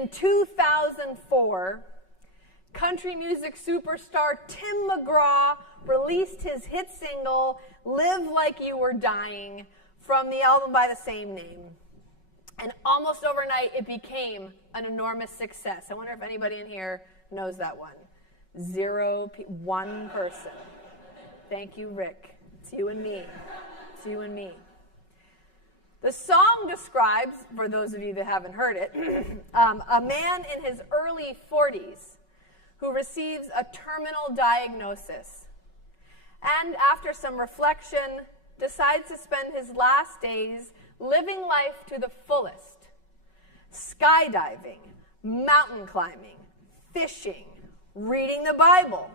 in 2004, country music superstar Tim McGraw released his hit single, Live Like You Were Dying, from the album by the same name. And almost overnight, it became an enormous success. I wonder if anybody in here knows that one. One person. Thank you, Rick. It's you and me. It's you and me. The song describes, for those of you that haven't heard it, a man in his early 40s who receives a terminal diagnosis and, after some reflection, decides to spend his last days living life to the fullest, skydiving, mountain climbing, fishing, reading the Bible,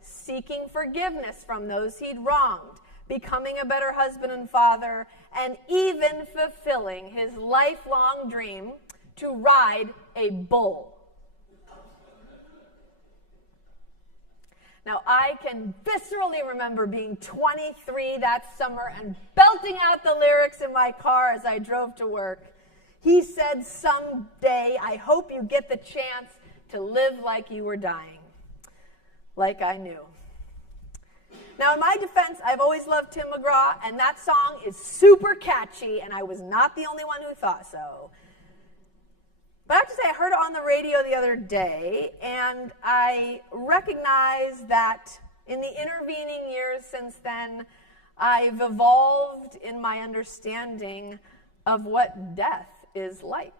seeking forgiveness from those he'd wronged, becoming a better husband and father, and even fulfilling his lifelong dream to ride a bull. Now, I can viscerally remember being 23 that summer and belting out the lyrics in my car as I drove to work. He said, "Someday, I hope you get the chance to live like you were dying." Like I knew. Now, in my defense, I've always loved Tim McGraw, and that song is super catchy, and I was not the only one who thought so. But I have to say, I heard it on the radio the other day, and I recognized that in the intervening years since then, I've evolved in my understanding of what death is like.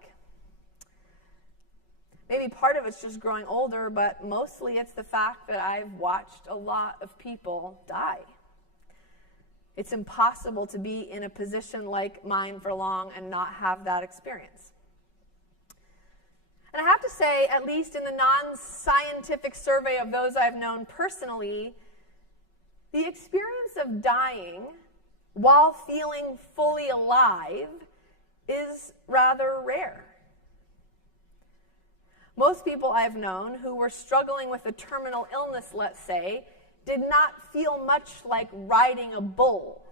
Maybe part of it's just growing older, but mostly it's the fact that I've watched a lot of people die. It's impossible to be in a position like mine for long and not have that experience. And I have to say, at least in the non-scientific survey of those I've known personally, the experience of dying while feeling fully alive is rather rare. Most people I've known who were struggling with a terminal illness, let's say, did not feel much like riding a bull.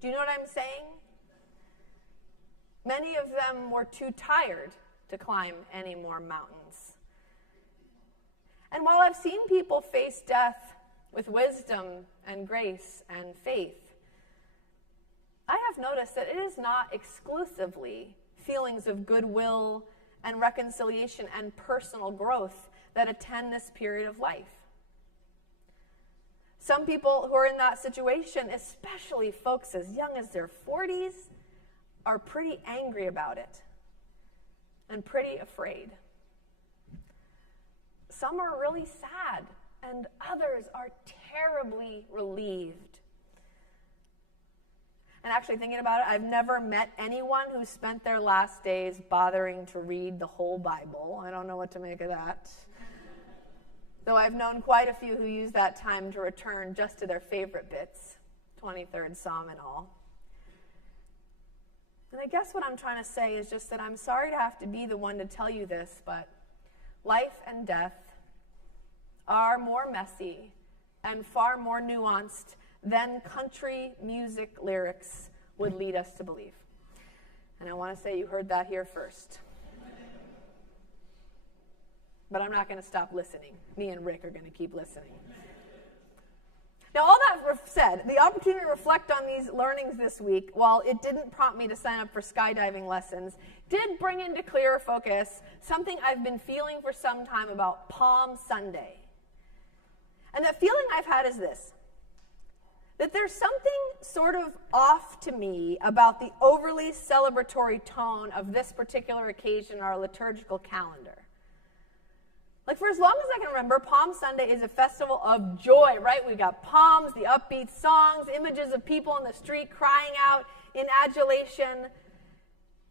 Do you know what I'm saying? Many of them were too tired to climb any more mountains. And while I've seen people face death with wisdom and grace and faith, I have noticed that it is not exclusively feelings of goodwill and reconciliation and personal growth that attend this period of life. Some people who are in that situation, especially folks as young as their 40s, are pretty angry about it and pretty afraid. Some are really sad, and others are terribly relieved. And actually, thinking about it, I've never met anyone who spent their last days bothering to read the whole Bible. I don't know what to make of that. Though I've known quite a few who use that time to return just to their favorite bits, 23rd Psalm and all. And I guess what I'm trying to say is just that I'm sorry to have to be the one to tell you this, but life and death are more messy and far more nuanced than country music lyrics would lead us to believe. And I want to say you heard that here first. But I'm not going to stop listening. Me and Rick are going to keep listening. Now, all that said, the opportunity to reflect on these learnings this week, while it didn't prompt me to sign up for skydiving lessons, did bring into clearer focus something I've been feeling for some time about Palm Sunday. And the feeling I've had is this: that there's something sort of off to me about the overly celebratory tone of this particular occasion in our liturgical calendar. Like, for as long as I can remember, Palm Sunday is a festival of joy, right? We got palms, the upbeat songs, images of people in the street crying out in adulation.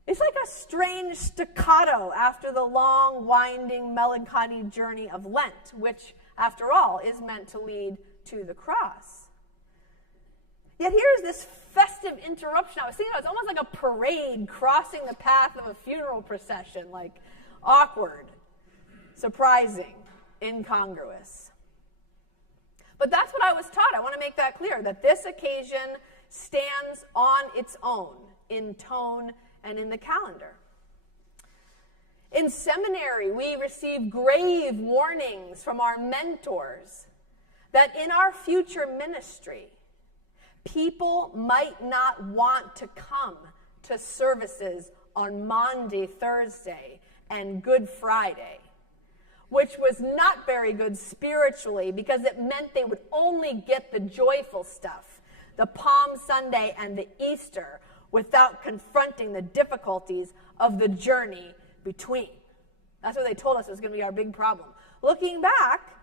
It's like a strange staccato after the long, winding, melancholy journey of Lent, which, after all, is meant to lead to the cross. Yet here's this festive interruption. I was thinking it's almost like a parade crossing the path of a funeral procession, like awkward, surprising, incongruous. But that's what I was taught. I want to make that clear, that this occasion stands on its own in tone and in the calendar. In seminary, we receive grave warnings from our mentors that in our future ministry, people might not want to come to services on Maundy, Thursday, and Good Friday, which was not very good spiritually because it meant they would only get the joyful stuff, the Palm Sunday and the Easter, without confronting the difficulties of the journey between. That's what they told us was going to be our big problem. Looking back,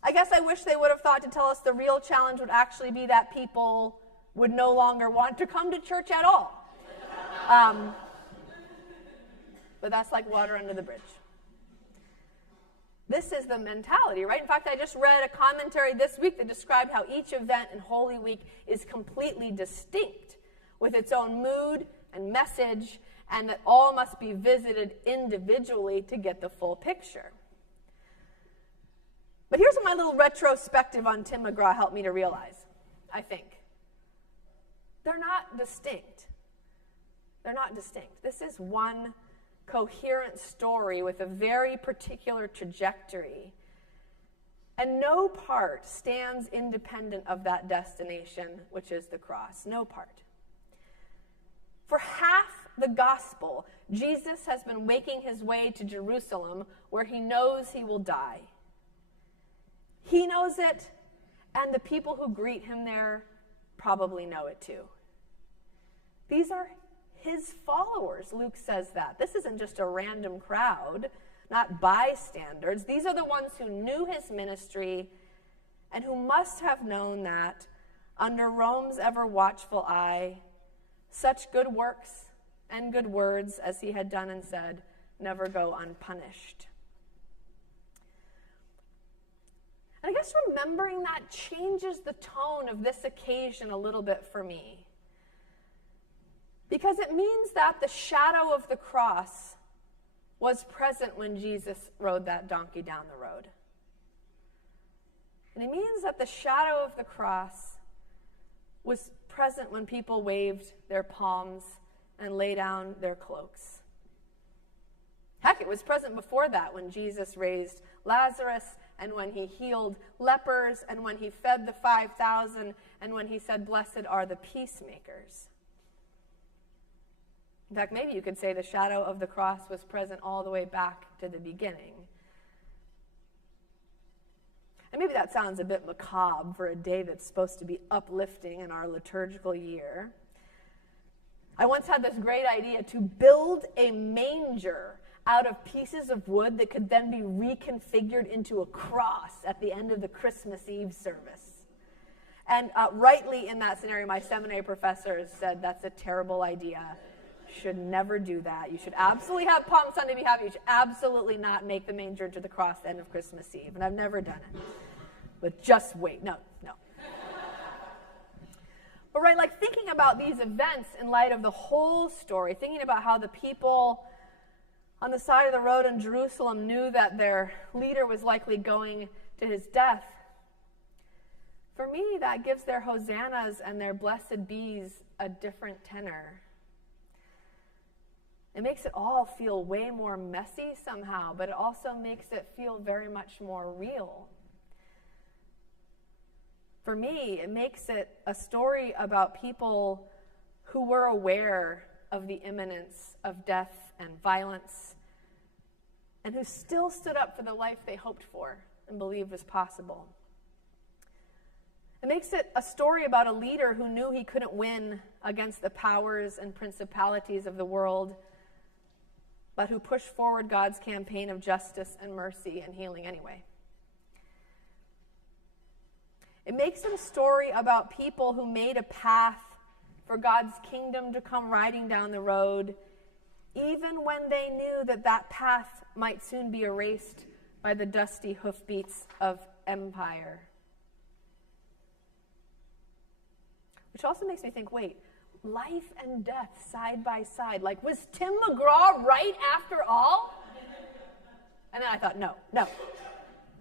I guess I wish they would have thought to tell us the real challenge would actually be that people would no longer want to come to church at all. But that's like water under the bridge. This is the mentality, right? In fact, I just read a commentary this week that described how each event in Holy Week is completely distinct with its own mood and message, and that all must be visited individually to get the full picture. But here's what my little retrospective on Tim McGraw helped me to realize, I think. They're not distinct. They're not distinct. This is one coherent story with a very particular trajectory. And no part stands independent of that destination, which is the cross. No part. For half the gospel, Jesus has been making his way to Jerusalem, where he knows he will die. He knows it, and the people who greet him there probably know it too. These are his followers, Luke says that. This isn't just a random crowd, not bystanders. These are the ones who knew his ministry and who must have known that, under Rome's ever-watchful eye, such good works and good words as he had done and said never go unpunished. And I guess remembering that changes the tone of this occasion a little bit for me. Because it means that the shadow of the cross was present when Jesus rode that donkey down the road. And it means that the shadow of the cross was present when people waved their palms and lay down their cloaks. Heck, it was present before that when Jesus raised Lazarus, and when he healed lepers, and when he fed the 5,000, and when he said, "Blessed are the peacemakers." In fact, maybe you could say the shadow of the cross was present all the way back to the beginning. And maybe that sounds a bit macabre for a day that's supposed to be uplifting in our liturgical year. I once had this great idea to build a manger out of pieces of wood that could then be reconfigured into a cross at the end of the Christmas Eve service. And rightly in that scenario, my seminary professors said, that's a terrible idea. You should never do that. You should absolutely have Palm Sunday be happy. You should absolutely not make the manger into the cross at the end of Christmas Eve. And I've never done it. But just wait. No. But right, like thinking about these events in light of the whole story, thinking about how the people on the side of the road in Jerusalem knew that their leader was likely going to his death. For me, that gives their hosannas and their blessed bees a different tenor. It makes it all feel way more messy somehow, but it also makes it feel very much more real. For me, it makes it a story about people who were aware of the imminence of death and violence, and who still stood up for the life they hoped for and believed was possible. It makes it a story about a leader who knew he couldn't win against the powers and principalities of the world, but who pushed forward God's campaign of justice and mercy and healing anyway. It makes it a story about people who made a path for God's kingdom to come riding down the road, even when they knew that that path might soon be erased by the dusty hoofbeats of empire. Which also makes me think, wait, life and death side by side. Like, was Tim McGraw right after all? And then I thought, no. I'm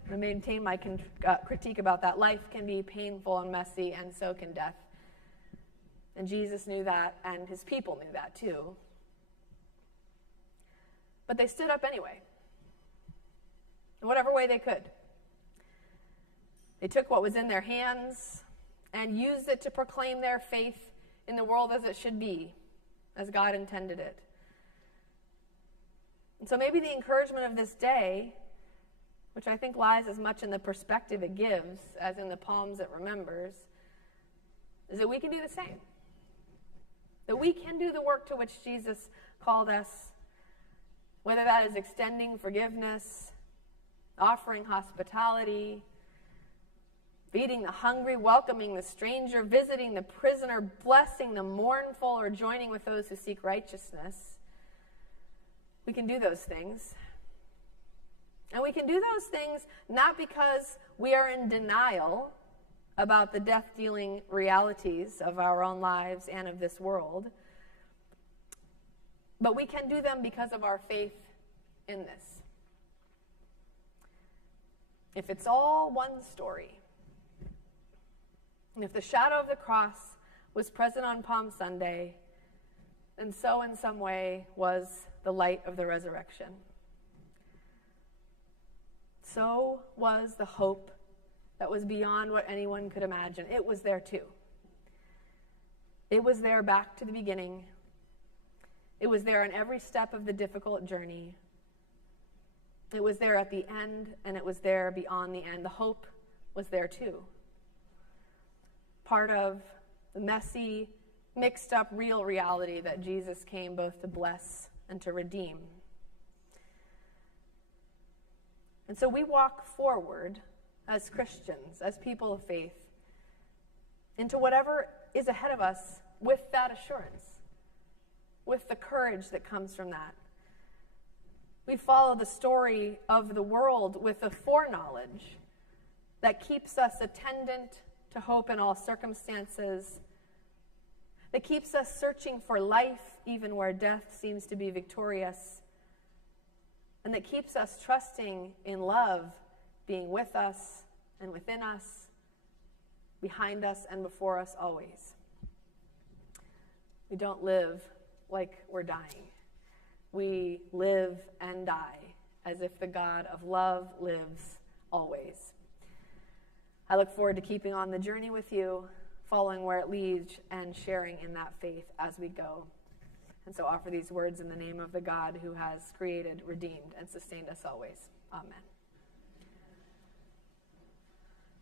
going to maintain my critique about that. Life can be painful and messy, and so can death. And Jesus knew that, and his people knew that too. But they stood up anyway, in whatever way they could. They took what was in their hands and used it to proclaim their faith in the world as it should be, as God intended it. And so maybe the encouragement of this day, which I think lies as much in the perspective it gives as in the palms it remembers, is that we can do the same. That we can do the work to which Jesus called us, whether that is extending forgiveness, offering hospitality, feeding the hungry, welcoming the stranger, visiting the prisoner, blessing the mournful, or joining with those who seek righteousness. We can do those things. And we can do those things not because we are in denial about the death-dealing realities of our own lives and of this world, but we can do them because of our faith in this. If it's all one story, and if the shadow of the cross was present on Palm Sunday, then so in some way was the light of the resurrection. So was the hope that was beyond what anyone could imagine. It was there too. It was there back to the beginning. It was there on every step of the difficult journey. It was there at the end, and it was there beyond the end. The hope was there too. Part of the messy, mixed up real reality that Jesus came both to bless and to redeem. And so we walk forward as Christians, as people of faith, into whatever is ahead of us with that assurance, with the courage that comes from that. We follow the story of the world with a foreknowledge that keeps us attendant to hope in all circumstances, that keeps us searching for life even where death seems to be victorious, and that keeps us trusting in love being with us and within us, behind us and before us always. We don't live like we're dying. We live and die as if the God of love lives always. I look forward to keeping on the journey with you, following where it leads and sharing in that faith as we go. And so offer these words in the name of the God who has created, redeemed, and sustained us always. Amen.